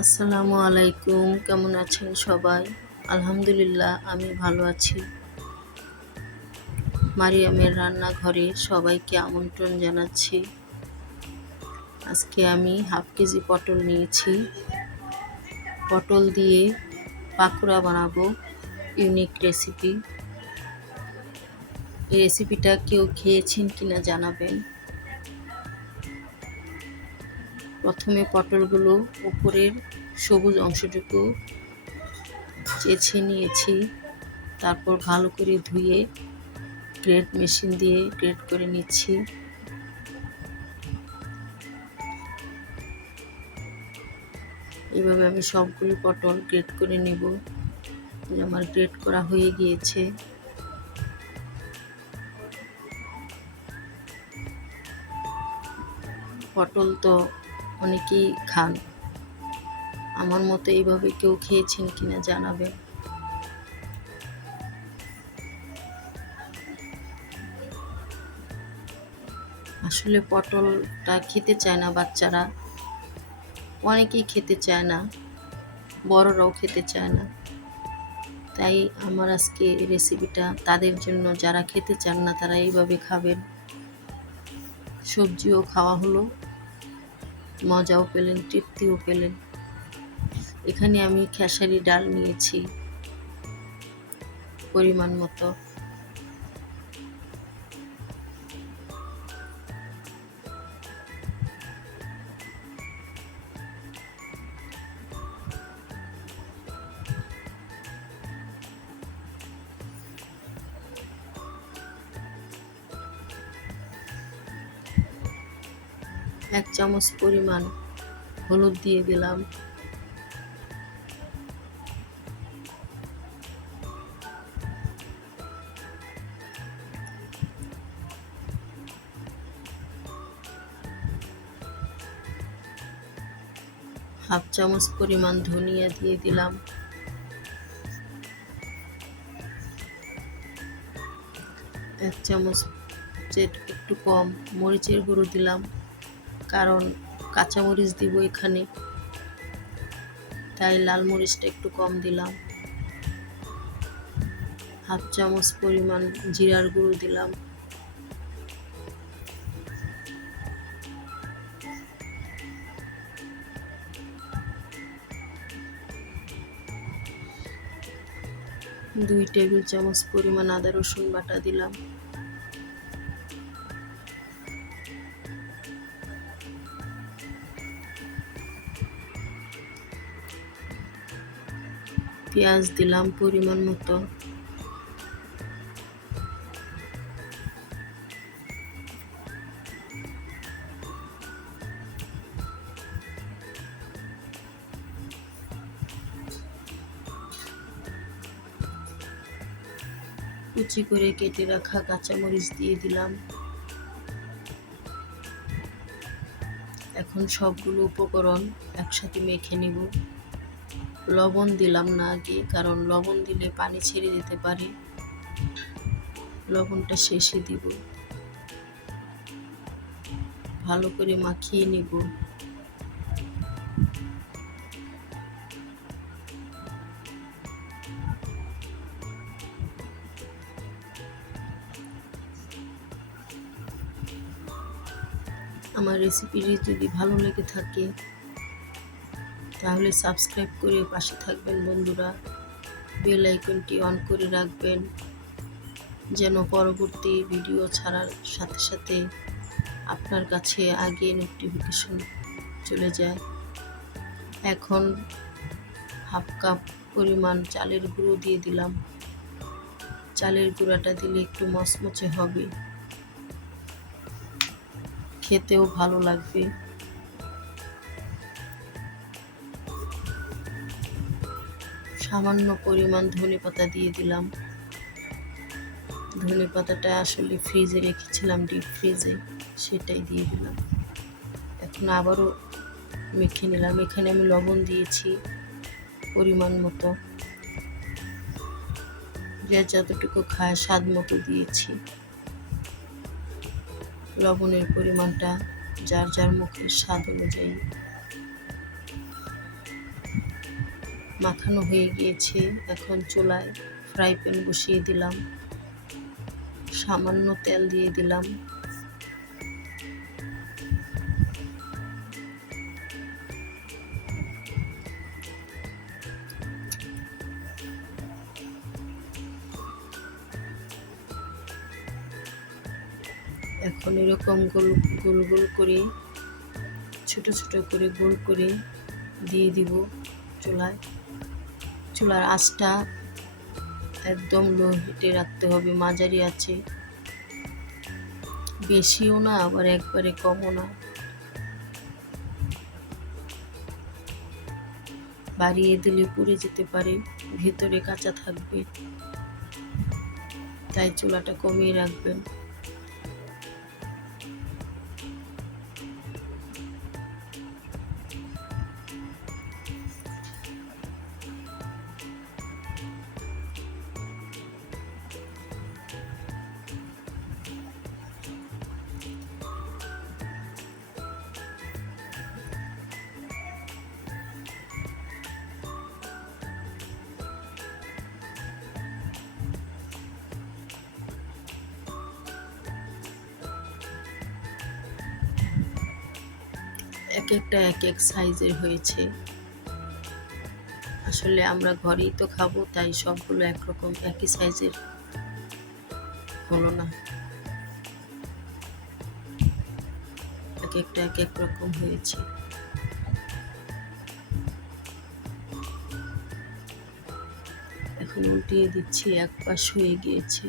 আসসালামু আলাইকুম, কেমন আছেন সবাই? আলহামদুলিল্লাহ আমি ভালো আছি। মারিয়ামের রান্নাঘরে সবাইকে আমন্ত্রণ জানাচ্ছি। আজকে আমি হাফ কেজি পটল নিয়েছি। পটল দিয়ে পাকোড়া বানাবো, ইউনিক রেসিপি। এই রেসিপিটা কেউ খেয়েছেন কিনা জানাবেন। প্রথমে পটলগুলো উপরের সবুজ অংশটুকু চেঁছে নিয়েছি। তারপর ভালো করে ধুয়ে গ্রেট মেশিন দিয়ে গ্রেট করে নিচ্ছি। এভাবে আমি সবগুলো পটল গ্রেট করে নেব। আমার গ্রেট করা হয়ে গিয়েছে। পটল তো অনেকেই খান, আমার মতো এইভাবে কেউ খেয়েছেন কিনা জানাবেন। আসলে পটলটা খেতে চায় না বাচ্চারা, অনেকেই খেতে চায় না, বড়রাও খেতে চায় না। তাই আমার আজকে এই রেসিপিটা তাদের জন্য, যারা খেতে চান না তারা এইভাবে খাবেন। সবজিও খাওয়া হলো, মজাও পেলেন, তৃপ্তিও পেলেন। এখানে আমি খেসারি ডাল নিয়েছি পরিমাণ মতো। এক চামচ পরিমাণ হলুদ দিয়ে দিলাম। হাফ চামচ পরিমাণ ধনিয়া দিয়ে দিলাম। এক চামচ একটু কম মরিচের গুঁড়ো দিলাম, কারণ কাঁচামরিচ দিব এখানে, তাই লাল মরিচটা একটু কম দিলাম। হাফ চামচ পরিমাণ জিরার গুঁড়ো দিলাম। দুই টেবিল চামচ পরিমাণ আদা রসুন বাটা দিলাম। পেঁয়াজ দিলাম পরিমাণ মতো। কুচি করে কেটে রাখা কাঁচামরিচ দিয়ে দিলাম। এখন সবগুলো উপকরণ একসাথে মেখে নিব। লবণ দিলাম না আগে, কারণ লবণ দিলে পানি ছেড়ে দিতে পারে। লবণটা শেষে দিব। ভালো করে মাখিয়ে নিব। আমার রেসিপিটি যদি ভালো লেগে থাকে তাহলে সাবস্ক্রাইব করে পাশে থাকবেন বন্ধুরা। বেল আইকনটি অন করে রাখবেন, যেন পরবর্তী ভিডিও ছাড়ার সাথে সাথে আপনার কাছে আগে নোটিফিকেশন চলে যায়। এখন হাফ কাপ পরিমাণ চালের গুঁড়ো দিয়ে দিলাম। চালের গুঁড়াটা দিলে একটু মচমচে হবে, খেতেও ভালো লাগবে। সামান্য পরিমাণ ধনেপাতা দিয়ে দিলাম। ধনেপাতাটা আসলে ফ্রিজে রেখেছিলাম, ডিপ ফ্রিজে, সেটাই দিয়ে দিলাম। এখন আবারও মেখে নিলাম। এখানে আমি লবণ দিয়েছি পরিমাণ মতো, যে যতটুকু খায় স্বাদ মতো দিয়েছি। লবণের পরিমাণটা যার যার মুখের স্বাদ অনুযায়ী। মাখানো হয়ে গিয়েছে। এখন চুলায় ফ্রাই প্যান বসিয়ে দিলাম, সামান্য তেল দিয়ে দিলাম। এখন এরকম গোল গোল গোল করে ছোট ছোট করে গোল করে দিয়ে দিব চুলায়। চুলার আঁচটা একদম লো হিটে রাখতে হবে, মাঝারি আছে, বেশিও না আবার একবারে কমও না। বাড়িয়ে দিলে পুড়ে যেতে পারে, ভেতরে কাঁচা থাকবে, তাই চুলাটা কমিয়ে রাখবেন। এক একটা এক এক সাইজের হয়েছে। আসলে আমরা ঘরেই তো খাবো, তাই সবগুলো একরকম একই সাইজের হলো না, এক একটা এক এক রকম হয়েছে। এখন উল্টিয়ে দিচ্ছি, এক পাশ হয়ে গিয়েছে।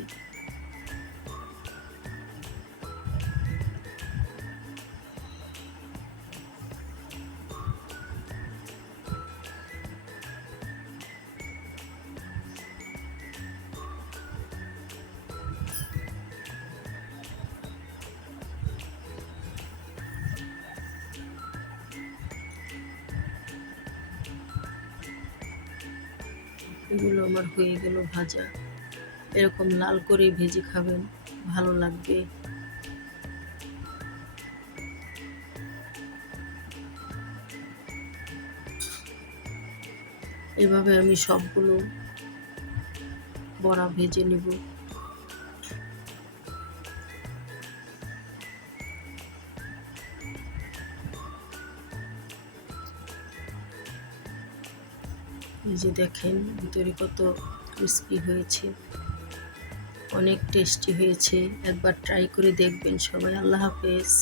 এগুলো আমার হয়ে গেল ভাজা। এরকম লাল করে ভেজে খাবেন, ভালো লাগবে। এভাবে আমি সবগুলো বড়া ভেজে নেব। এই যে দেখেন ভিতরে কত ক্রিস্পি হয়েছে, অনেক টেস্টি হয়েছে। একবার ট্রাই করে দেখবেন সবাই। আল্লাহ হাফেজ।